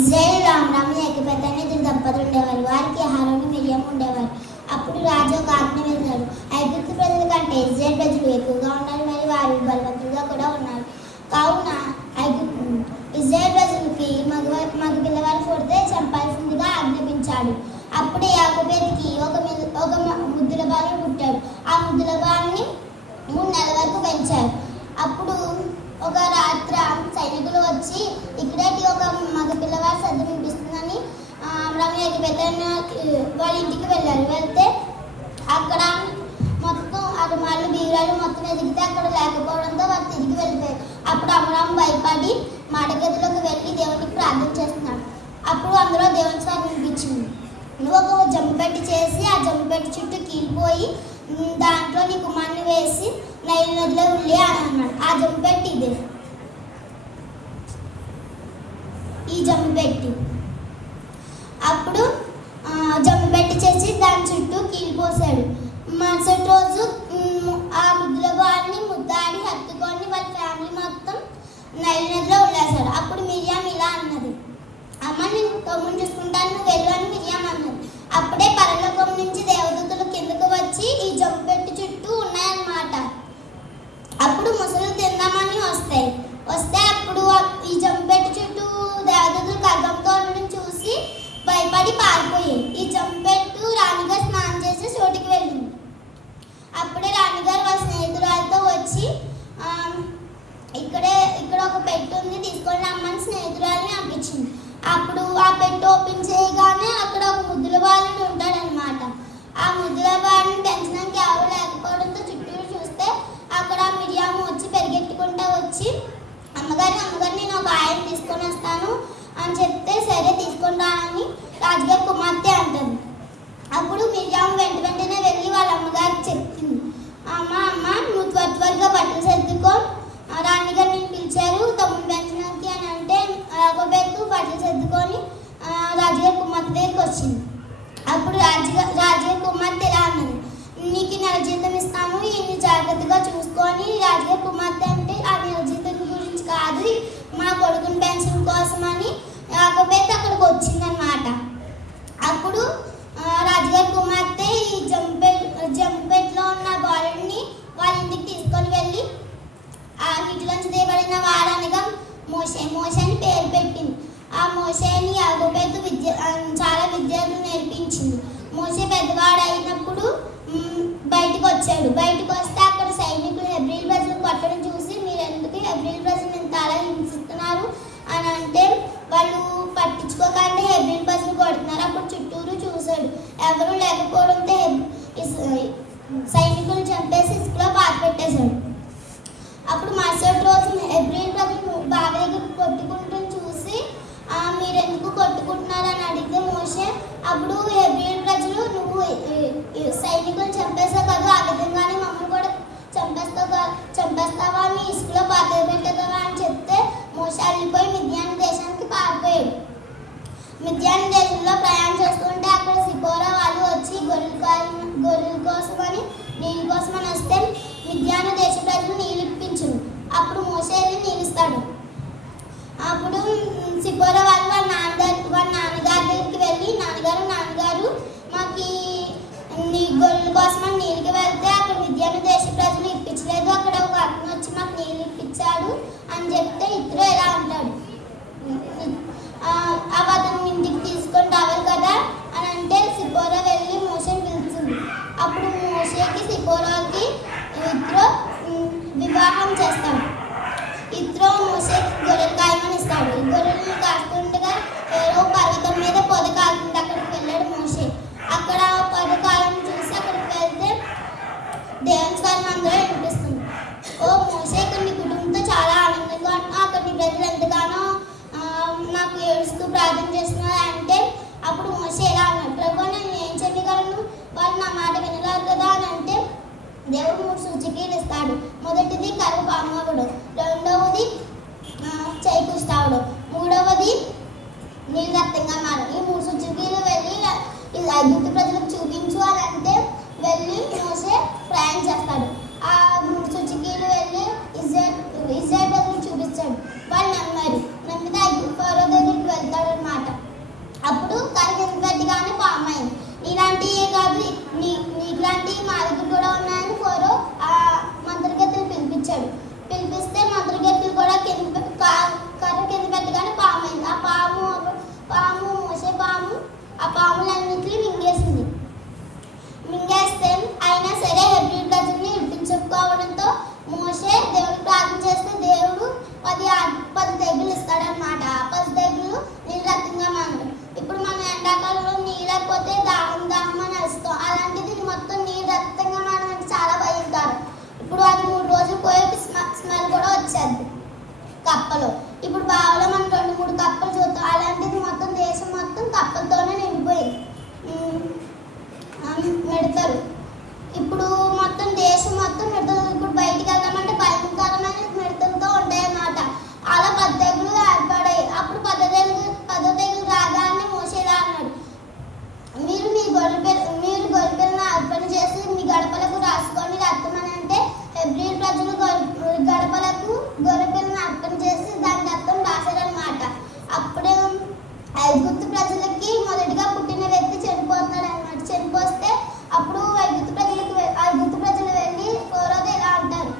Israel రామరాము ఏకపెత్తని ఇద్దరు దంపతులు ఉండేవారు వారికి ఆహారం మిరియం ఉండేవారు. అప్పుడు రాజు ఒక ఆజ్ఞ వేశాడు. ఐగుప్తు ప్రజల కంటే ఇజ్రాయేల్ ప్రజలు ఎక్కువగా ఉన్నారు. మరి వారు బలవంతులుగా కూడా ఉన్నారు. కావున ఐగుప్తు ఇజ్రాయేల్ ప్రజలకి మగ మగ పిల్లవారు కొడితే చంపాల్సిందిగా ఆజ్ఞాపించాడు. అప్పుడే యాకోబేదికి ఒక ఒక మ- ముద్దుల బాలు పుట్టాడు. ఆ ముద్దుల బాలుని మూడు నెలల వరకు పెంచారు అప్పుడు ఒక రాత్ర సైనికులు వచ్చి ఇక్కడేటి ఒక మగ పిల్లవాడు వినిపిస్తుందని రమ్యకి పెద్దన్న వాళ్ళ ఇంటికి వెళ్ళారు వెళ్తే అక్కడ మొత్తం అరుమాలు బీరాలు మొత్తం ఎదిగితే అక్కడ లేకపోవడంతో వాళ్ళు తిరిగి వెళ్ళిపోయారు. అప్పుడు అమరాం భయపడి మాడగదిలోకి వెళ్ళి దేవునికి ప్రార్థన చేస్తున్నాడు. అప్పుడు అందులో దేవుని సార్ వినిపించింది. నువ్వు ఒక జమ్ము పెట్టి చేసి ఆ జమ్ము పెట్టి చుట్టూ కీలిపోయి దాంట్లో నీ కుమార్ని వేసి నైలు నదిలో ఉల్లి అని అన్నాడు. ఆ జమ్ము పెట్టి ఇదే. జమ్ము పెట్టి అప్పుడు జమ్ము పెట్టి చేసి దాని చుట్టూ కీలిపోసాడు మరుసటి రోజు ఆ ముద్దుల బాల్ని ముద్దాడి హత్తుకొని వాళ్ళ ఫ్యామిలీ మొత్తం నైలు నదిలో వదిలేశాడు. అప్పుడు మిరియాం ఇలా అన్నది అమ్మ నేను తమ్ముని చూసుకుంటాను నువ్వు వెళ్ళు అని మిరియాం అన్నది. అప్పుడే పరలోకం నుంచి దేవదూతలు కిందకు వచ్చి ఈ జమ్ము పెట్టి చుట్టూ ఉన్నాయన్నమాట. అప్పుడు ముసలు తిందామని వస్తాయి. వస్తే భయపడి పారిపోయింది ఈ జంపెట్టు రాణిగారు స్నానం చేసి చోటికి వెళ్ళింది. అప్పుడే రాణిగారు వాళ్ళ స్నేహితురాలతో వచ్చి ఇక్కడే ఇక్కడ ఒక పెట్టు ఉంది తీసుకొని రమ్మని స్నేహితురాలని అనిపించింది అప్పుడు ఆ పెట్టు ఓపెన్ చేయగానే అక్కడ ఒక ముద్దుల బాలుడు ఉంటాడనమాట ఆ ముద్దుల బాలుని పెంచడానికి ఎవరు లేకపోవడంతో చుట్టూ చూస్తే అక్కడ మిరియాము వచ్చి పెరిగెట్టుకుంటా వచ్చి అమ్మగారి అమ్మగారిని నేను ఒక ఆయన తీసుకొని వస్తాను అని చెప్పి సరే తీసుకొని అని రాజుగారి కుమార్తె అంటుంది. అప్పుడు మిరియాము వెంట వెంటనే వెళ్ళి వాళ్ళ అమ్మగారికి చెప్తుంది అమ్మ అమ్మ నువ్వు త్వర త్వరగా బట్టలు సర్దుకో. రాణిగారు నేను పిలిచారు. తమ్ముడు పెంచడానికి అని అంటే రాఘోబెత్తు బట్టలు సర్దుకొని రాజుగారి కుమార్తె దగ్గరికి వచ్చింది. అప్పుడు రాజుగారు రాజుగారి కుమార్తె ఇలా అన్నది. నీకు నెల జీతం ఇస్తాము. ఈయన్ని జాగ్రత్తగా చూసుకొని రాజుగారి కుమార్తె అంటే ఆ నెల జీతం గురించి కాదు. మా కొడుకుని పెంచడం కోసం అని రాఘోబెత్తు అక్కడికి వచ్చిందనమాట అప్పుడు రాజుగారి కుమార్తె ఈ జంపెట్ ఉన్న బాలుడిని వాళ్ళ ఇంటికి తీసుకొని వెళ్ళి ఆ నీటిలోంచి తీయబడిన వాడనగా మోసే మోసే అని పేరు పెట్టింది. ఆ మోసేని అగోపెత్తు విద్య చాలా విద్యలు నేర్పించింది. మోసే పెద్దవాడు అయినప్పుడు బయటకు వచ్చాడు. బయటకు వస్తే అక్కడ సైనికులు ఎబ్రిల్ ప్రజలు కొట్టడం చూసి మీరు ఎందుకు ఎబ్రిల్ ప్రజలు ఇంత అలా హింసిస్తున్నారు? అని అంటే వాళ్ళు పట్టించుకోకుండా హెబ్రిల్ ప్రజలు కొడుతున్నారు అప్పుడు చుట్టూరు చూశాడు ఎవరు లేకపోవడంతో హెబ్- ఇస్- సైనికులు చంపేసి ఇసుకలో పాత పెట్టేశాడు అప్పుడు మరుసటి రోజు ఎబ్రిల్ ప్రజలు బావి దగ్గర కొట్టుకుంటూ చూసి "ఆ, మీరు ఎందుకు కొట్టుకుంటున్నారని అడిగితే మోసే అప్పుడు ఎబ్రిల్ ప్రజలు నువ్వు ఈ- ఈ సైనికులు చంపేసావు కదా ఆ విధంగానే మమ్మల్ని కూడా చంపేస్తావు కదా- చంపేస్తావా అని ఇసుకలో పాత పెట్టగలవా అని చెప్తే మోసే వెళ్ళిపోయి మిద్యాన్ దేశానికి పారిపోయాడు ట్రైన్లో ప్రయాణం చేస్తుంటే అక్కడ సిపోరా వాళ్ళు వచ్చి గొర్రెల గొర్రెల కోసమని నీళ్ళ కోసమని వస్తే విద్యాన దేశ ప్రజలు నీళ్ళు ఇప్పించును అప్పుడు మోసే వెళ్ళి నీళ్ళు ఇస్తాడు. అప్పుడు ఉమ్, సిపోరా వాళ్ళు వాళ్ళ నాన్నగారు వాళ్ళ నాన్నగారి దగ్గరికి వెళ్ళి నాన్నగారు నాన్నగారు మాకు నీ గొర్రెల కోసమని నీళ్ళకి వెళ్తే అక్కడ విద్యాన దేశ ప్రజలు ఇప్పించలేదు. అక్కడ ఒక అతను వచ్చి మాకు నీళ్ళు ఇప్పించాడు అని చెప్తే ఇద్దరు ఎలా అంటాడు ఆ, అవి అతను ఇంటికి తీసుకొని రావాలి కదా అని అంటే సిపోరా వెళ్ళి మోసని పిలుస్తుంది అప్పుడు మోసేకి సిపోరాకి ఇద్దరు ఉమ్, వివాహం చేస్తాడు ఇద్దరు మోసేకి గొర్రెలు కాయమని ఇస్తాడు ఈ గొర్రెలను కాస్తుండగా ఏదో పర్వతం మీద పొద కాలుతుంది అక్కడికి వెళ్ళాడు మోసే అక్కడ పొద కాలం చూసి అక్కడికి వెళ్తే దేవుని స్వరం అందరూ వినిపిస్తుంది ఓ మోసే ఇక్కడ నీ కుటుంబంతో చాలా ఆనందంగా ఉంటున్నావు అక్కడ నీ ప్రజలు ఎంతగానో ఆ, నాకు ఏడుస్తూ ప్రార్థన చేస్తున్నారు అంటే అప్పుడు మోసే ఎలా అన్నాడు ప్రభు నేను ఏం చేయగలను వాళ్ళు నా మాట వినలేరు కదా అని అంటే దేవుడు మూడు సూచికలు ఇస్తాడు. మొదటిది కరువు అమ్మవుడు రెండవది ఆ, మూడవది నీళ్ళు రక్తంగా మారు ఈ మూడు సూచికలు వెళ్ళి ఈ ఐగుప్తు ప్రజలకు చూపించు అని అంటే వెళ్ళి మోసే ప్రయాణం చేస్తాడు ఆ మూడు సూచికలు వెళ్ళి ఇజ్రాయల్ ఇజ్రాయల్ ప్రజలకు చూపించాడు వాళ్ళు నమ్మారు నమ్మితే ఐగుప్తు ఫరో దగ్గరికి వెళ్తాడు అనమాట కర్ర కింద పెట్టగానే పాము అయింది ఇలాంటివి కాదు నీ నీకులాంటి మా దగ్గర కూడా ఉన్నాయని ఫోరో ఆ మంత్రగతులు పిలిపించాడు పిలిపిస్తే మంత్రగతులు కూడా కింద పె- కా- కర్ర కింద పెట్టగానే పాము అయింది ఆ పాము పాము మోసే పాము ఆ పాములన్నింటినీ మింగేసింది. మింగేస్తే అయినా సరే హెబ్రి ప్రజల్ని విడిపించుకోవడంతో మోసే దేవుడు ప్రార్థన చేస్తే దేవుడు పది పది తెగులు ఇస్తాడనమాట పది తెగులు నీళ్ళు రక్తంగా ఇప్పుడు మనం ఎండాకాలంలో నీళ్ళు లేకపోతే దాహం దాహం అని అరుస్తాం. అలాంటిది మొత్తం నీళ్ళు రక్తంగా మానడానికి చాలా భయంకరం. ఇప్పుడు అది మూడు రోజులు పోయే స్మెల్ కూడా వచ్చేది కప్పలు. ఇప్పుడు బావలో మనం రెండు మూడు కప్పలు చూస్తాం అలాంటిది మొత్తం మొత్తం కప్పలతోనే నిండిపోయింది ఉమ్, ఆ, పెడతారు ఇప్పుడు మొత్తం దేశం మొత్తం మిడతలు ఇప్పుడు బయటికి వెళ్దామంటే భయంకరమైన మిడతలతో ఉంటాయి అన్నమాట అలా పద్దెగులు ఏర్పడాయి అప్పుడు పద్దెగులు పద్దెగులు రాగానే మోసేలా అన్నాడు మీరు మీ గొర్రె మీరు గొర్రెలను అర్పణ చేసి మీ గడపలకు రాసుకొని రక్తమని అంటే ప్రజలు గడపలకు గొర్రె అర్పణ చేసి దాని రక్తం రాశారనమాట అప్పుడే ఐగుప్తు ప్రజలకి మొదటిగా పుట్టిన వ్యక్తి చనిపోతున్నాడు అనమాట చనిపోస్తే అప్పుడు ఐగుప్తు ప్రజలకు వె- ఐగుప్తు ప్రజలు వెళ్ళి ఫోరోతో ఇలా అంటారు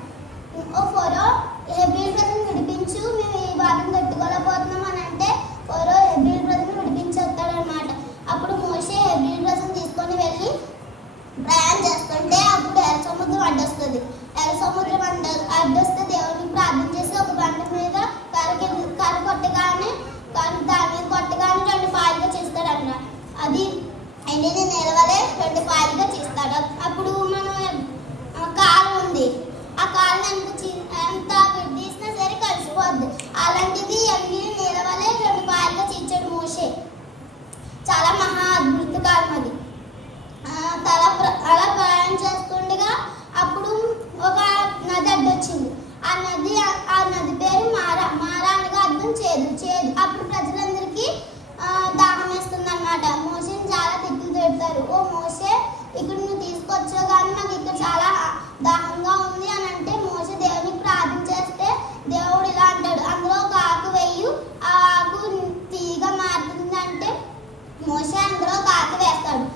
ఓ ఫోరో హెబ్రిల్ ప్రజలను విడిపించు మేము ఈ బాధను తట్టుకోలేకపోతున్నాం అని అంటే ఫోరో హెబ్రిల్ ప్రజలను విడిపించేస్తాడనమాట అప్పుడు మోసే హెబ్రిల్ ప్రజలను తీసుకొని వెళ్ళి ప్రయాణం చేస్తుంటే అప్పుడు ఎర్ర సముద్రం అడ్డొస్తుంది ఎర్ర సముద్ర బండ అడ్డొస్తే దేవుని ప్రార్థన చేసి ఒక బండ మీద కరకి కర్ర కొట్టగానే కానీ దాని మీద కొట్టగానే రెండు పాయలుగా చేస్తాడంట. అది ఎన్ని నిలవలే రెండు పాయలుగా చేస్తాడు. అప్పుడు మనం కారు కాలు ఉంది. ఆ కాలు అనిపించింది చి- ఎంత తీసినా సరే కలిసిపోద్ది అలాంటిది ఎండిని నిలవలే రెండు పాయలుగా చీచాడు మోసే చాలా మహా అద్భుత కాలం అది ఆ, తల ప్ర- అలా ప్రయాణం చేస్తుండగా అప్పుడు ఒక నది అడ్డొచ్చింది ఆ నది ఆ నది పేరు మారా మారా అనగా అర్థం చేదు చేదు. అప్పుడు ప్రజలందరికీ దాహం వేస్తుంది అనమాట మోసేని చాలా తిట్లు తిడతారు. ఓ మోసే ఇక్కడ నువ్వు తీసుకొచ్చావు కానీ నాకు ఇక్కడ చాలా దాహంగా ఉంది అని అంటే మోసే దేవునికి ప్రార్థన చేస్తే దేవుడు ఇలా అంటాడు. అందులో ఒక ఆకు వేయు. ఆ ఆకు తీగ మారుతుంది అంటే మోసే అందులో ఒక ఆకు వేస్తాడు.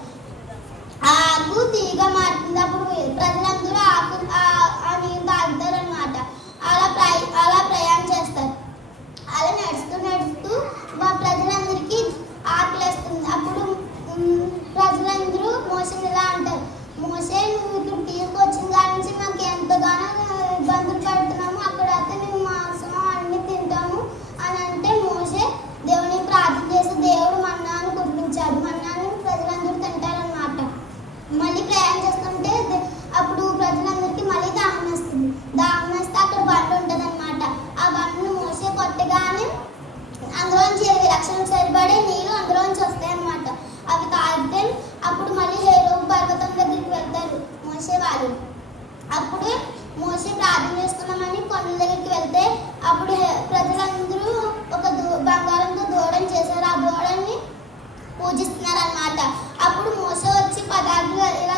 ఆ ఆకు తీగ మారుతుంది. అప్పుడు ప్రజలందరూ ఆకు ఆ- ఆ నీరు తాగుతారనమాట అలా ప్రయ అలా ప్రయాణం చేస్తారు అలా నడుస్తూ నడుస్తూ మా ప్రజలందరికీ ఆకలేస్తుంది అప్పుడు మ్, ప్రజలందరూ మోసని ఇలా అంటారు. మోసే నువ్వు ఇక్కడ తీసుకొచ్చిన కాడి నుంచి మాకు ఎంతగానో ఇబ్బందులు పెడుతున్నాము అక్కడ అయితే మేము మాంసం అన్ని తింటాము అని అంటే మోసే దేవుని ప్రార్థన చేసి దేవుడు మన్నాను కురిపించాడు మన్నాను ప్రజలందరూ తింటారనమాట మళ్ళీ ప్రయాణం చేస్తుంటే అప్పుడు ప్రజలందరికీ మళ్ళీ దాహం వేస్తుంది. దాహం వేస్తే అక్కడ బండ ఉంటుంది అనమాట ఆ బండను మోసే కొట్టగానే అందులోంచి ఇరవై లక్షలు సరిపడే నీళ్ళు అందులోంచి వస్తాయి అన్నమాట అవి తాగితే అప్పుడు మళ్ళీ హేరోగు పర్వతం దగ్గరికి వెళ్తారు మోసే వాళ్ళు. అప్పుడు మోసే ప్రార్థన చేస్తున్నామని కొండల దగ్గరికి వెళ్తే అప్పుడు ప్రజలందరూ ఒక బంగారంతో దూడం చేశారు. ఆ దూడని పూజిస్తున్నారు అనమాట అప్పుడు మోస వచ్చి పదార్థాలు ఇలా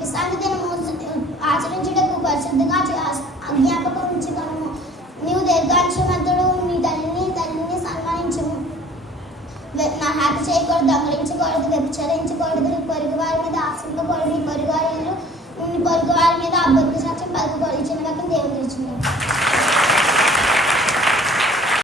విశ్రాంతి దినము ఆచరించుటకు పరిశుద్ధంగా జ్ఞాపకం ఉంచుతాము నీవు దీర్ఘాక్షమంతుడు నీ తల్లిని తల్లిని సన్మానించము నా హ్యాపీ చేయకూడదు దొంగలించకూడదు వ్యభిచరించకూడదు నీ పొరుగు వారి మీద ఆశింపకూడదు నీ పొరుగు వారి నీ పొరుగు వారి మీద అభివృద్ధి సాక్ష్యం పలుకోవాలి చిన్న దేవుడు ఇచ్చింది.